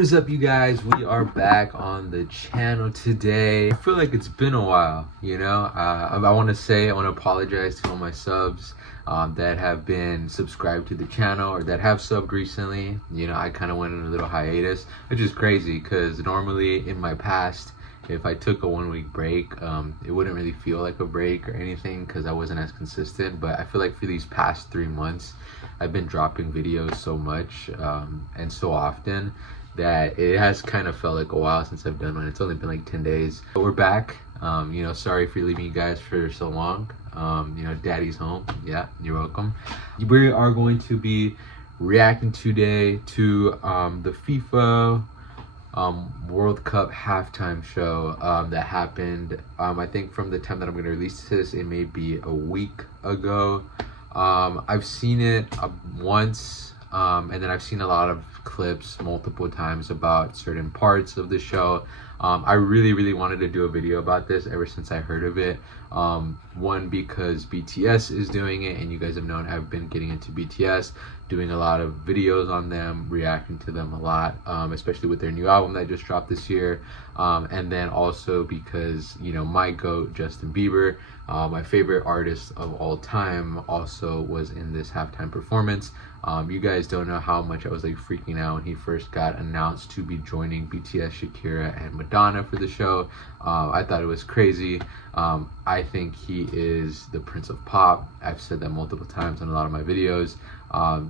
What's up, you guys? We are back on the channel today. I feel like it's been a while, I want to apologize to all my subs that have been subscribed to the channel or that have subbed recently. I kind of went on a little hiatus, which is crazy because normally in my past, if I took a 1 week break, it wouldn't really feel like a break or anything because I wasn't as consistent. But I feel like for these past 3 months, I've been dropping videos so much and so often that it has kind of felt like a while since I've done one. It's only been like 10 days. But we're back. Sorry for leaving you guys for so long. Daddy's home. Yeah, you're welcome. We are going to be reacting today to the FIFA World Cup halftime show that happened. I think from the time that I'm going to release this, it may be a week ago. I've seen it once, and then I've seen a lot of clips multiple times about certain parts of the show. I really wanted to do a video about this ever since I heard of it. One, because BTS is doing it, and you guys have known I've been getting into BTS, doing a lot of videos on them, reacting to them a lot, especially with their new album that just dropped this year. And then also because, my GOAT, Justin Bieber, my favorite artist of all time, also was in this halftime performance. You guys don't know how much I was like freaking out when he first got announced to be joining BTS, Shakira, and Madonna for the show. I thought it was crazy. I think he is the Prince of Pop. I've said that multiple times in a lot of my videos.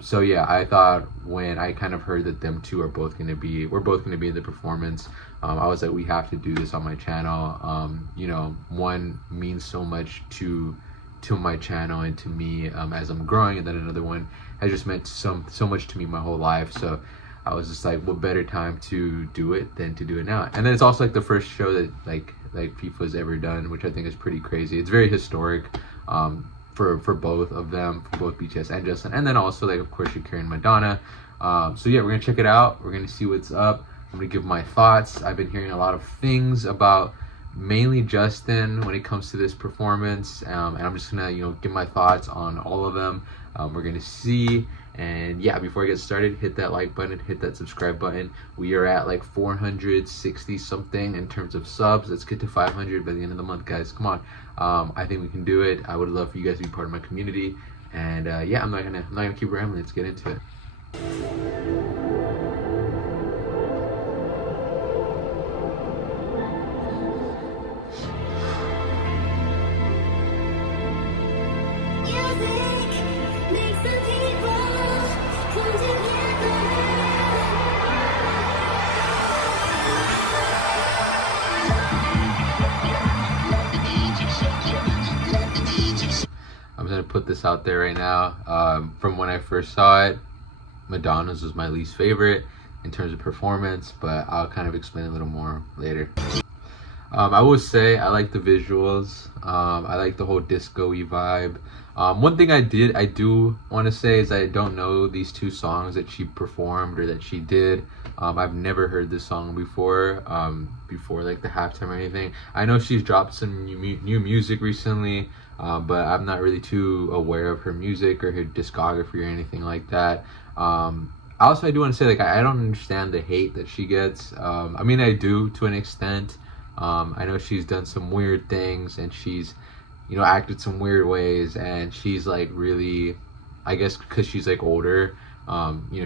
So yeah, I thought when I kind of heard that them two are both going to be, we're both going to be in the performance, I was like, we have to do this on my channel. One means so much to my channel and to me as I'm growing, and then another one has just meant so much to me my whole life. So I was just like, what better time to do it than to do it now? And then it's also like the first show that like FIFA's ever done, which I think is pretty crazy. It's very historic for both of them, for both BTS and Justin, and then also like of course Shakira and Madonna. So yeah, we're gonna check it out. We're gonna see what's up. I'm gonna give my thoughts. I've been hearing a lot of things about mainly Justin when it comes to this performance, and I'm just gonna give my thoughts on all of them. We're gonna see. And yeah, before I get started, hit that like button, hit that subscribe button. We are at like 460 something in terms of subs. Let's get to 500 by the end of the month, guys. Come on. I think we can do it. I would love for you guys to be part of my community. And yeah, I'm not gonna keep rambling. Let's get into it. I'm gonna put this out there right now. From when I first saw it, Madonna's was my least favorite in terms of performance, but I'll kind of explain a little more later. I will say I like the visuals. I like the whole disco-y vibe. One thing I do want to say is I don't know these two songs that she performed or that she did. I've never heard this song before like the halftime or anything. I know she's dropped some new music recently, but I'm not really too aware of her music or her discography or anything like that. Also, I do want to say, like, I don't understand the hate that she gets. I mean, I do to an extent. I know she's done some weird things, and she's, acted some weird ways, and she's like really, I guess because she's like older,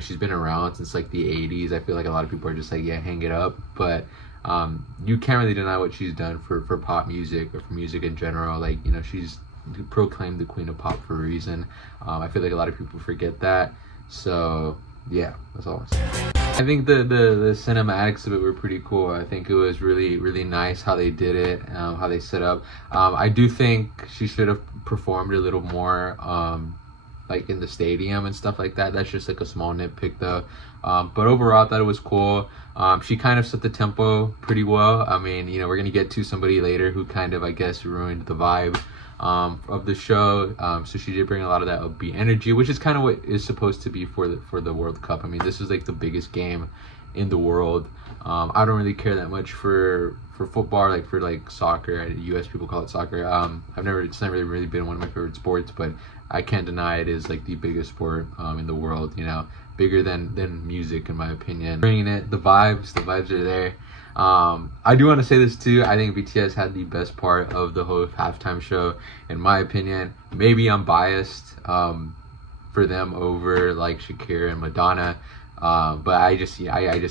she's been around since like the 80s. I feel like a lot of people are just like, yeah, hang it up. But you can't really deny what she's done for pop music or for music in general. Like, she's proclaimed the queen of pop for a reason. I feel like a lot of people forget that. So yeah, that's all I'm saying. I think the cinematics of it were pretty cool. I think it was really nice how they did it, how they set up. I do think she should have performed a little more like in the stadium and stuff like that. That's just like a small nitpick though. But overall I thought it was cool. She kind of set the tempo pretty well. I mean, we're gonna get to somebody later who kind of, I guess, ruined the vibe of the show. So she did bring a lot of that upbeat energy, which is kind of what is supposed to be for the World Cup. I mean, this is like the biggest game in the world. I don't really care that much for football, like for like soccer. US people call it soccer. It's never really been one of my favorite sports, but I can't deny it is like the biggest sport in the world. bigger than music, in my opinion. Bringing it, the vibes are there. I do want to say this too. I think BTS had the best part of the whole halftime show, in my opinion. Maybe I'm biased for them over like Shakira and Madonna, but I just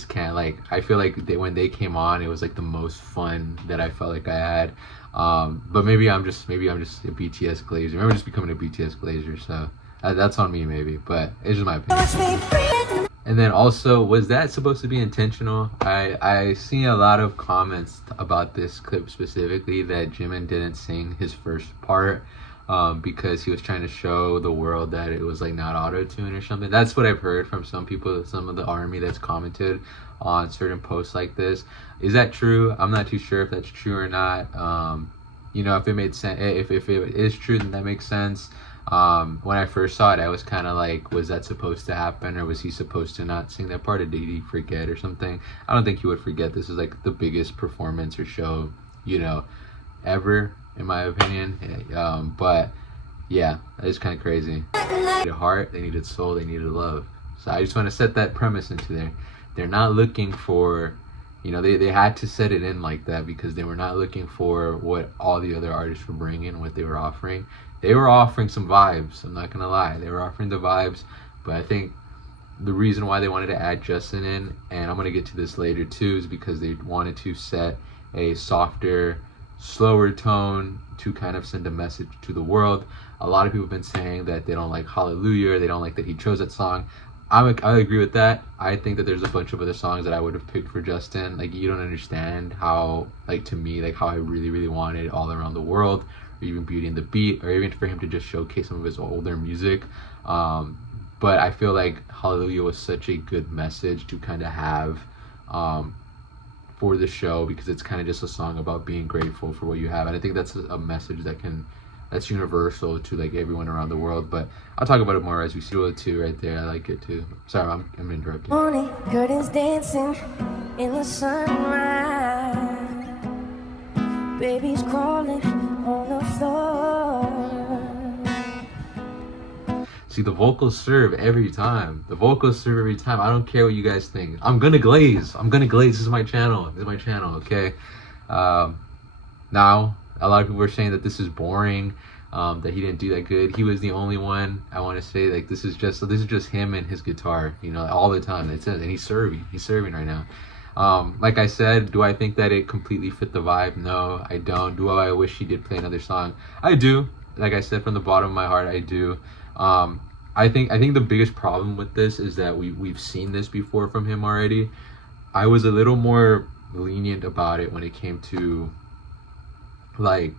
can't, like, I feel like when they came on, it was like the most fun that I felt like I had. But maybe I'm just a BTS glazer. Maybe I'm just becoming a BTS glazer. So that's on me, maybe. But it's just my opinion. And then also, was that supposed to be intentional? I see a lot of comments about this clip specifically that Jimin didn't sing his first part because he was trying to show the world that it was like not auto-tune or something. That's what I've heard from some people, some of the army that's commented on certain posts like this. Is that true? I'm not too sure if that's true or not. You know, if it made sense, if it is true, then that makes sense. When I first saw it, I was kind of like, was that supposed to happen, or was he supposed to not sing that part, or did he forget or something? I don't think he would forget. This is like the biggest performance or show, you know, ever, in my opinion. But yeah, that is kind of crazy. They needed heart, they needed soul, they needed love. So I just want to set that premise into there. They're not looking for, you know, they had to set it in like that because they were not looking for what all the other artists were bringing, what they were offering. They were offering some vibes, I'm not gonna lie. They were offering the vibes, but I think the reason why they wanted to add Justin in, and I'm gonna get to this later too, is because they wanted to set a softer, slower tone to kind of send a message to the world. A lot of people have been saying that they don't like Hallelujah, they don't like that he chose that song. I agree with that. I think that there's a bunch of other songs that I would have picked for Justin. Like, you don't understand how, like, to me, like how I really wanted All Around the World, or even Beauty and the Beat, or even for him to just showcase some of his older music. But I feel like Hallelujah was such a good message to kind of have for the show, because it's kind of just a song about being grateful for what you have. And I think that's a message that's universal to like everyone around the world. But I'll talk about it more as we see it too right there. I like it too. Sorry, I'm interrupting. Morning, curtains dancing in the sunrise. Baby's crawling on the floor. See, the vocals serve every time. The vocals serve every time. I don't care what you guys think. I'm gonna glaze. This is my channel. Okay. Now, a lot of people are saying that this is boring, that he didn't do that good. He was the only one. I want to say, like, this is just him and his guitar, you know, all the time. That's it. And he's serving right now. Like I said, do I think that it completely fit the vibe? No, I don't. Do I wish he did play another song? I do. Like I said, from the bottom of my heart, I do. I think the biggest problem with this is that we've seen this before from him already. I was a little more lenient about it when it came to like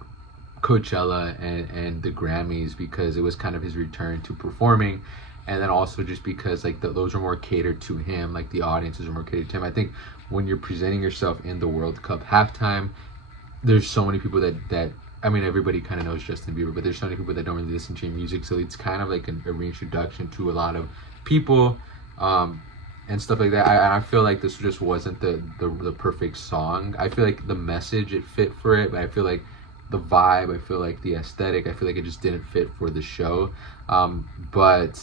Coachella and the Grammys, because it was kind of his return to performing, and then also just because like those are more catered to him, like the audiences are more catered to him. I think when you're presenting yourself in the World Cup halftime, there's so many people that I mean, everybody kind of knows Justin Bieber, but there's so many people that don't really listen to your music, so it's kind of like a reintroduction to a lot of people, and stuff like that. I feel like this just wasn't the perfect song. I feel like the message, it fit for it, but I feel like the vibe, I feel like the aesthetic, I feel like it just didn't fit for the show. But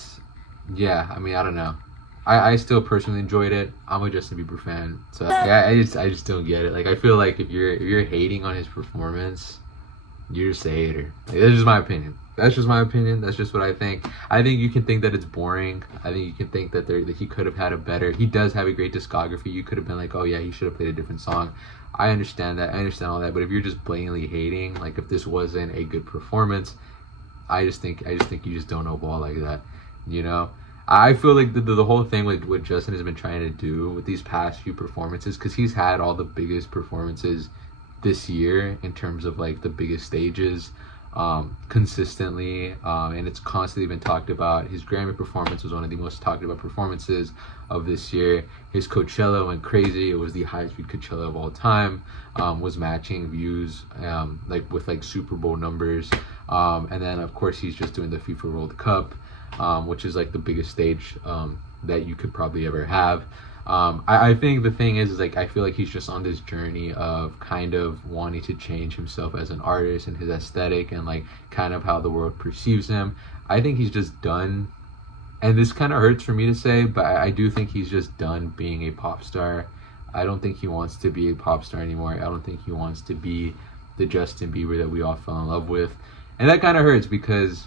yeah, I mean, I don't know. I still personally enjoyed it. I'm a Justin Bieber fan, so yeah, I just don't get it. Like, I feel like if you're hating on his performance, you're just a hater. Like, that's just my opinion. That's just what I think. I think you can think that it's boring. I think you can think that he could have had a better. He does have a great discography. You could have been like, oh yeah, he should have played a different song. I understand that. I understand all that. But if you're just blatantly hating, like if this wasn't a good performance, I just think you just don't know ball like that. You know, I feel like the whole thing with what Justin has been trying to do with these past few performances, because he's had all the biggest performances this year in terms of like the biggest stages, consistently, and it's constantly been talked about. His Grammy performance was one of the most talked about performances of this year. His Coachella went crazy. It was the highest viewed Coachella of all time, was matching views like with like Super Bowl numbers, and then of course he's just doing the FIFA World Cup, which is like the biggest stage that you could probably ever have. I think the thing is like I feel like he's just on this journey of kind of wanting to change himself as an artist and his aesthetic and like kind of how the world perceives him. I think he's just done and this kind of hurts for me to say, but I do think he's just done being a pop star. I don't think he wants to be a pop star anymore. I don't think he wants to be the Justin Bieber that we all fell in love with. And that kind of hurts because,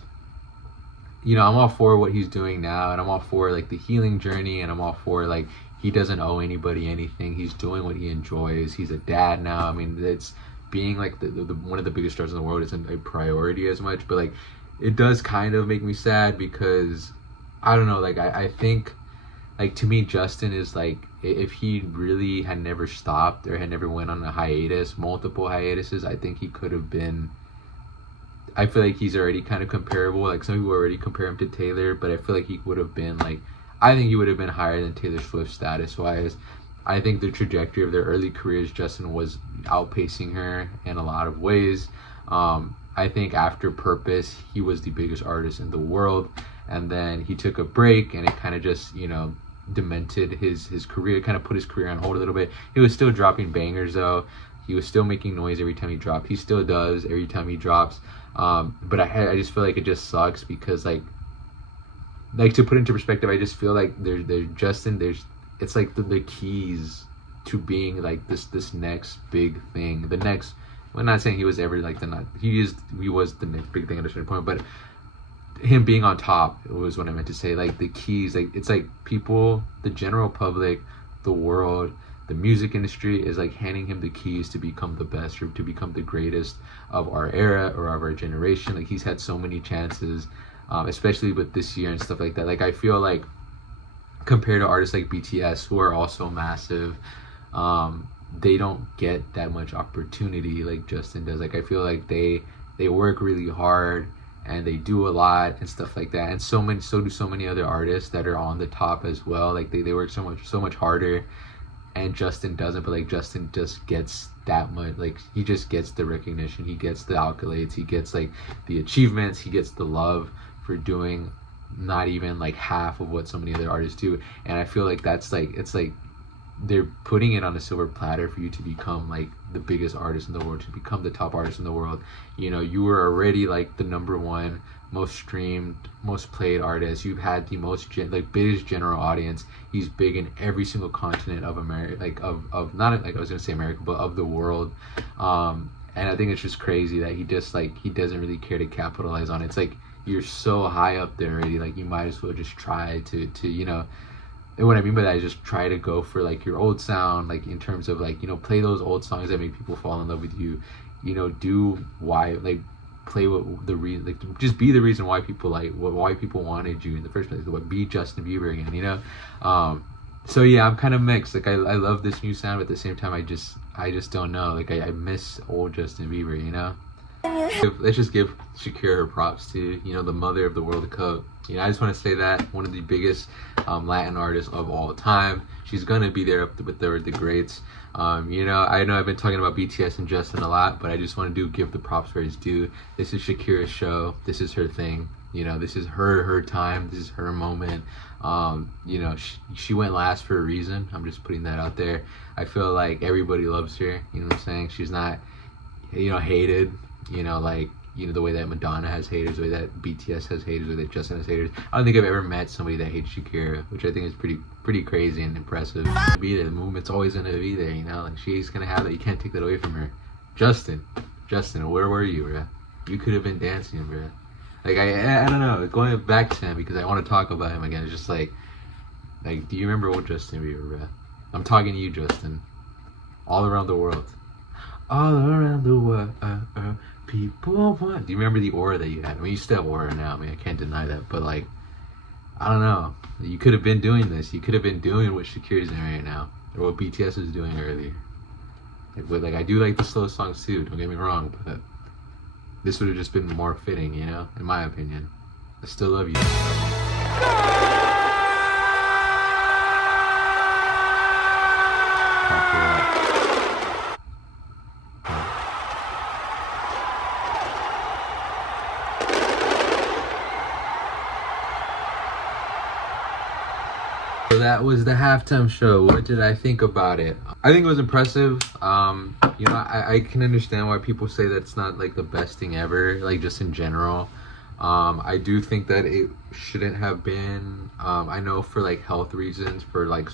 you know, I'm all for what he's doing now, and I'm all for like the healing journey, and I'm all for like he doesn't owe anybody anything. He's doing what he enjoys. He's a dad now. I mean, it's being like the one of the biggest stars in the world isn't a priority as much, but like it does kind of make me sad because I don't know, like I think like to me Justin is like, if he really had never stopped or had never went on a hiatus, multiple hiatuses, I think he could have been, I feel like he's already kind of comparable. Like some people already compare him to Taylor, but I feel like he would have been like, I think he would have been higher than Taylor Swift status wise. I think the trajectory of their early careers, Justin was outpacing her in a lot of ways. I think after Purpose, he was the biggest artist in the world, and then he took a break, and it kind of just, you know, demented his career, kind of put his career on hold a little bit. He was still dropping bangers though. He was still making noise every time he dropped. He still does every time he drops. But I just feel like it just sucks because like to put into perspective, I just feel like there's Justin, it's like the keys to being like this next big thing. The next, I'm not saying he was ever like he was the next big thing at a certain point, but him being on top was what I meant to say. Like the keys, like it's like people, the general public, the world, the music industry is like handing him the keys to become the best or to become the greatest of our era or of our generation. Like he's had so many chances, especially with this year and stuff like that. Like I feel like compared to artists like BTS, who are also massive, they don't get that much opportunity like Justin does. Like I feel like they work really hard and they do a lot and stuff like that, and so do so many other artists that are on the top as well. Like they work so much harder, and Justin doesn't. But like Justin just gets that much, like he just gets the recognition, he gets the accolades, he gets like the achievements, he gets the love for doing not even like half of what so many other artists do. And I feel like that's like, it's like they're putting it on a silver platter for you to become like the biggest artist in the world, to become the top artist in the world. You know, you were already like the number one most streamed, most played artist. You've had the most biggest general audience. He's big in every single continent of America, like of not like I was gonna say America, but of the world. And I think it's just crazy that he just like, he doesn't really care to capitalize on it. It's like you're so high up there already, like you might as well just try to you know. And what I mean by that is just try to go for like your old sound, like in terms of like, you know, play those old songs that make people fall in love with you. You know, do why, like play what the reason, like just be the reason why people like why people wanted you in the first place. What, be Justin Bieber again, you know. So yeah, I'm kind of mixed. Like I love this new sound, but at the same time I just don't know. Like I miss old Justin Bieber, you know. Let's just give Shakira her props to, you know, the mother of the World Cup. You know, I just want to say that one of the biggest Latin artists of all time. She's gonna be there up with the greats. You know I've been talking about BTS and Justin a lot, but I just want to give the props where it's due. This is Shakira's show. This is her thing. You know, this is her time. This is her moment. You know, she went last for a reason. I'm just putting that out there. I feel like everybody loves her. You know what I'm saying? She's not, you know, hated. You know, like, you know, the way that Madonna has haters, the way that BTS has haters, the way that Justin has haters. I don't think I've ever met somebody that hates Shakira, which I think is pretty crazy and impressive. Be there, the movement's always gonna be there, you know, like she's gonna have that. You can't take that away from her. Justin, where were you, bruh? You could have been dancing, bruh. Like I don't know, going back to him because I want to talk about him again. It's just like do you remember old Justin Bieber, bruh? I'm talking to you, Justin. All around the world. All around the world. People want. Do you remember the aura that you had? I mean, you still have aura now. I mean, I can't deny that. But like, I don't know. You could have been doing this. You could have been doing what Shakira's doing right now, or what BTS was doing earlier. Like I do like the slow songs too. Don't get me wrong, but this would have just been more fitting, you know, in my opinion. I still love you. So that was the halftime show. What did I think about it? I think it was impressive. You know, I can understand why people say that it's not like the best thing ever, like just in general. I do think that it shouldn't have been. I know for like health reasons, for like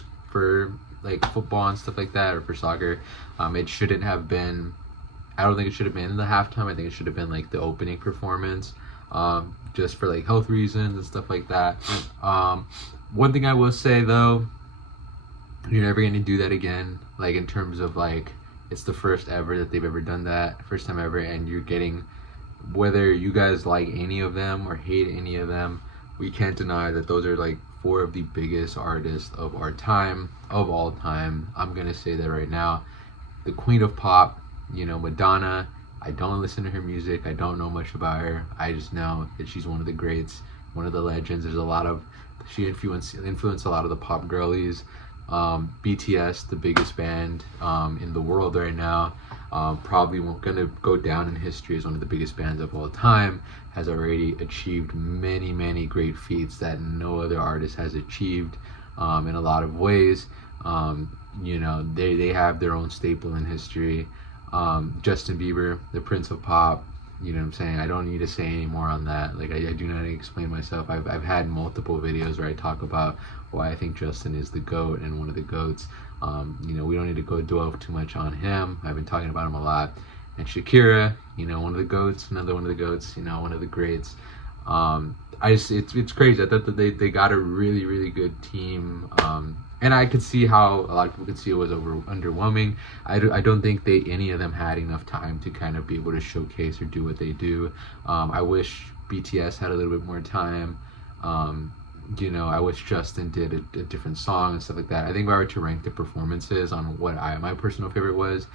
football and stuff like that, or for soccer, it shouldn't have been. I don't think it should have been in the halftime. I think it should have been like the opening performance, just for like health reasons and stuff like that. One thing I will say though, you're never gonna do that again. Like in terms of like, it's the first ever that they've ever done that, first time ever, and you're getting, whether you guys like any of them or hate any of them, we can't deny that those are like four of the biggest artists of our time, of all time. I'm gonna say that right now. The queen of pop, Madonna. I don't listen to her music. I don't know much about her. I just know that she's one of the greats, one of the legends. She influenced a lot of the pop girlies. BTS, the biggest band in the world right now, probably gonna go down in history as one of the biggest bands of all time, has already achieved many, many great feats that no other artist has achieved in a lot of ways. They have their own staple in history. Justin Bieber, the Prince of Pop, you know what I'm saying? I don't need to say any more on that. Like, I do not explain myself. I've had multiple videos where I talk about why I think Justin is the GOAT and one of the GOATs. We don't need to go dwell too much on him. I've been talking about him a lot. And Shakira, one of the GOATs, another one of the GOATs, one of the greats. It's crazy. I thought that they got a really, really good team. And I could see how a lot of people could see it was underwhelming. I don't think any of them had enough time to kind of be able to showcase or do what they do. I wish BTS had a little bit more time. I wish Justin did a different song and stuff like that. I think if I were to rank the performances on what my personal favorite was,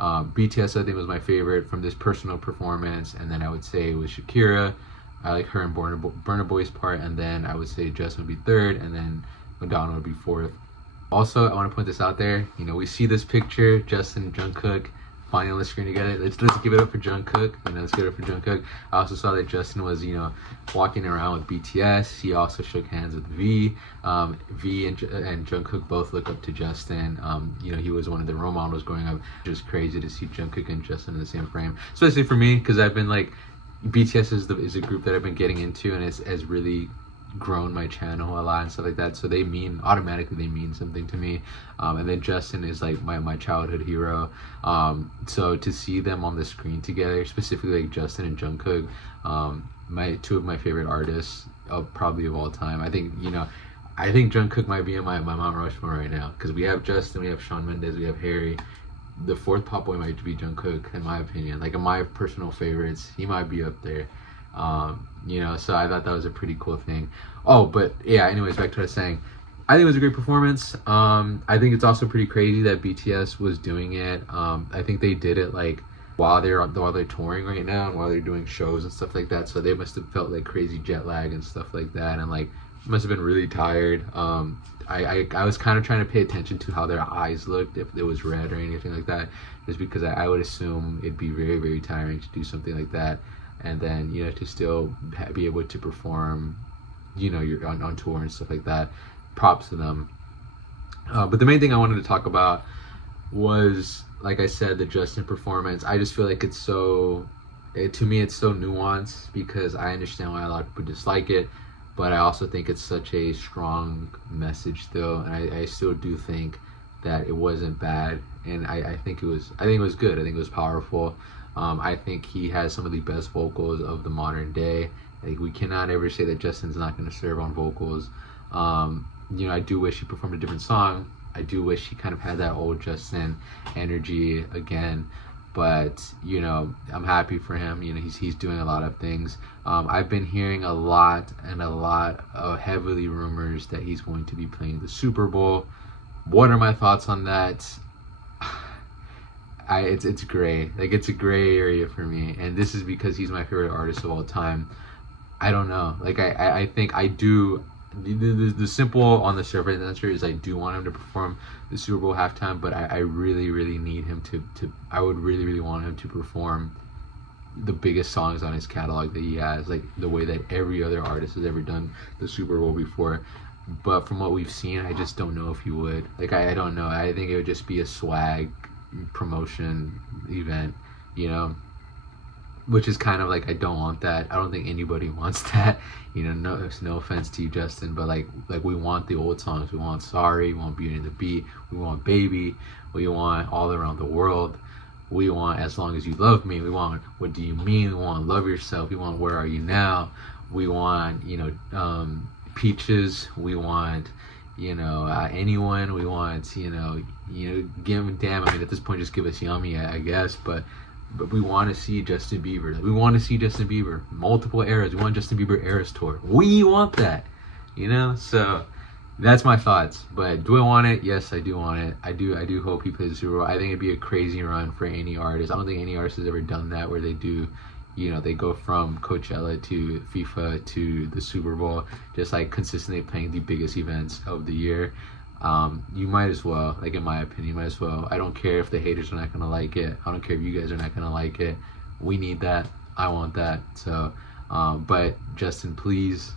BTS I think was my favorite from this personal performance, and then I would say it was Shakira. I like her and Burna Boy's part, and then I would say Justin would be third, and then Madonna would be fourth. Also, I want to point this out there. We see this picture, Justin and Jungkook finally on the screen together. Let's give it up for Jungkook. Let's give it up for Jungkook. I also saw that Justin was, walking around with BTS. He also shook hands with V. V and Jungkook both look up to Justin. He was one of the role models growing up. Just crazy to see Jungkook and Justin in the same frame, especially for me, because I've been like, BTS is a group that I've been getting into, and has really grown my channel a lot and stuff like that, so they mean something to me. And then Justin is like my childhood hero, so to see them on the screen together, specifically like Justin and Jungkook, two of my favorite artists probably of all time. I think Jungkook might be in my Mount Rushmore right now, because we have Justin, we have Shawn Mendes, we have Harry. The fourth pop boy might be Jungkook, in my opinion. Like, in my personal favorites, he might be up there. So I thought that was a pretty cool thing. Oh, but yeah, anyways, back to what I was saying. I think it was a great performance. I think it's also pretty crazy that BTS was doing it. I think they did it like while they're touring right now, and while they're doing shows and stuff like that. So they must have felt like crazy jet lag and stuff like that, and like must have been really tired. I was kind of trying to pay attention to how their eyes looked, if it was red or anything like that, just because I would assume it'd be very, very tiring to do something like that. And then, to still be able to perform, you're on tour and stuff like that. Props to them. But the main thing I wanted to talk about was, like I said, the Justin performance. I just feel like to me, it's so nuanced, because I understand why a lot of people dislike it, but I also think it's such a strong message still, and I still do think that it wasn't bad, and I think it was good. I think it was powerful. I think he has some of the best vocals of the modern day. Like, we cannot ever say that Justin's not going to serve on vocals. I do wish he performed a different song. I do wish he kind of had that old Justin energy again. But, I'm happy for him. He's doing a lot of things. I've been hearing a lot of heavily rumors that he's going to be playing the Super Bowl. What are my thoughts on that? It's gray. Like, it's a gray area for me, and this is because he's my favorite artist of all time. I don't know. Like, I think I do. The simple on the surface answer is I do want him to perform the Super Bowl halftime, but I really, really need him to I would really, really want him to perform the biggest songs on his catalog that he has, like the way that every other artist has ever done the Super Bowl before. But from what we've seen, I just don't know if he would. Like, I don't know. I think it would just be a swag promotion event, which is kind of like, I don't want that. I don't think anybody wants that. You know, no offense to you, Justin, but like we want the old songs. We want Sorry, we want Beauty and the Beat, we want Baby, we want All Around the World, we want As Long As You Love Me, we want What Do You Mean, we want Love Yourself, we want Where Are You Now, we want, you know, Peaches, we want, you know, Anyone, we want, you know, give them, damn, I mean, at this point, just give us Yummy, I guess, but we want to see Justin Bieber. We want to see Justin Bieber. Multiple eras. We want Justin Bieber Eras Tour. We want that. You know? So that's my thoughts. But do I want it? Yes, I do want it. I do hope he plays the Super Bowl. I think it'd be a crazy run for any artist. I don't think any artist has ever done that where they do, you know, they go from Coachella to FIFA to the Super Bowl, just like consistently playing the biggest events of the year. You might as well, like, in my opinion, you might as well. I don't care if the haters are not gonna like it. I don't care if you guys are not gonna like it. We need that. I want that. So, but Justin, please,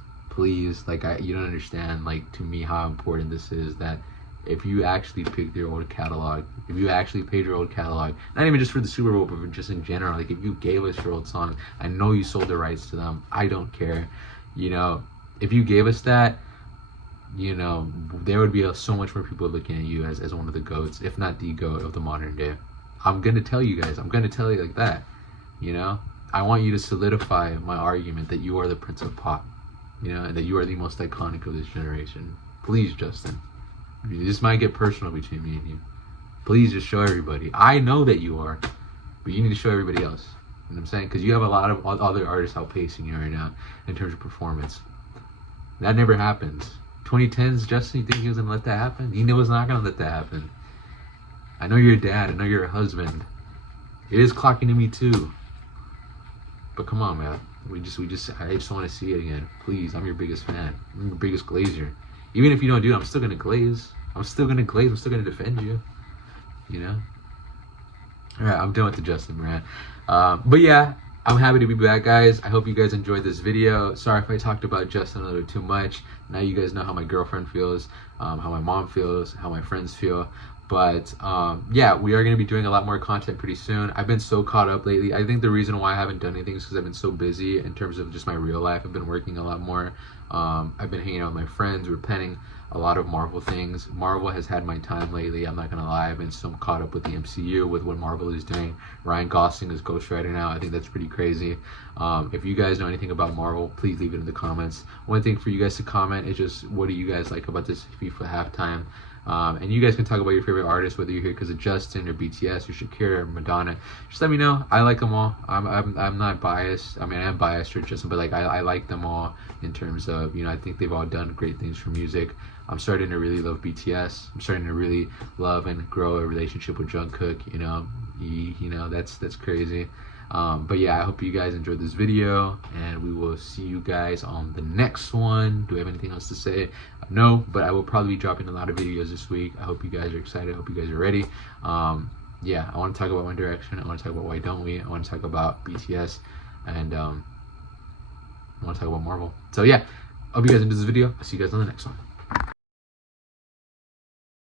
like, you don't understand, like, to me, how important this is, that if you actually picked your old catalog, if you actually paid your old catalog, not even just for the Super Bowl, but just in general, like, if you gave us your old songs, I know you sold the rights to them. I don't care. You know, if you gave us that, you know, there would be so much more people looking at you as one of the GOATs, if not the GOAT of the modern day. I'm going to tell you guys. I'm going to tell you like that. You know? I want you to solidify my argument that you are the Prince of Pop. You know? And that you are the most iconic of this generation. Please, Justin. This might get personal between me and you. Please just show everybody. I know that you are. But you need to show everybody else. You know what I'm saying? Because you have a lot of other artists outpacing you right now in terms of performance. That never happens. 2010s, Justin, you think he was gonna let that happen? He was not gonna let that happen. I know you're a dad. I know you're a husband. It is clocking to me too. But come on, man. I just want to see it again. Please, I'm your biggest fan. I'm your biggest glazer. Even if you don't do it, I'm still gonna glaze. I'm still gonna defend you. You know. All right, I'm done with the Justin rant. But yeah. I'm happy to be back, guys. I hope you guys enjoyed this video. Sorry if I talked about Justin a little too much. Now you guys know how my girlfriend feels, how my mom feels, how my friends feel. But yeah, we are going to be doing a lot more content pretty soon. I've been so caught up lately. I think the reason why I haven't done anything is because I've been so busy in terms of just my real life. I've been working a lot more. I've been hanging out with my friends. We're penning a lot of Marvel things. Marvel has had my time lately. I'm not gonna lie. I've been so caught up with the MCU, with what Marvel is doing. Ryan Gosling is Ghost Rider now. I think that's pretty crazy. If you guys know anything about Marvel, please leave it in the comments. One thing for you guys to comment is just, what do you guys like about this FIFA halftime? And you guys can talk about your favorite artists, whether you're here because of Justin or BTS or Shakira or Madonna. Just let me know. I like them all. I'm not biased. I mean, I am biased for Justin, but like I like them all in terms of, you know, I think they've all done great things for music. I'm starting to really love BTS. I'm starting to really love and grow a relationship with Jungkook. You know, you know, that's crazy. But yeah, I hope you guys enjoyed this video, and we will see you guys on the next one. Do I have anything else to say? No, but I will probably be dropping a lot of videos this week. I hope you guys are excited. I hope you guys are ready. Yeah, I want to talk about One Direction. I want to talk about Why Don't We. I want to talk about BTS, and I want to talk about Marvel. So yeah, I hope you guys enjoyed this video. I'll see you guys on the next one.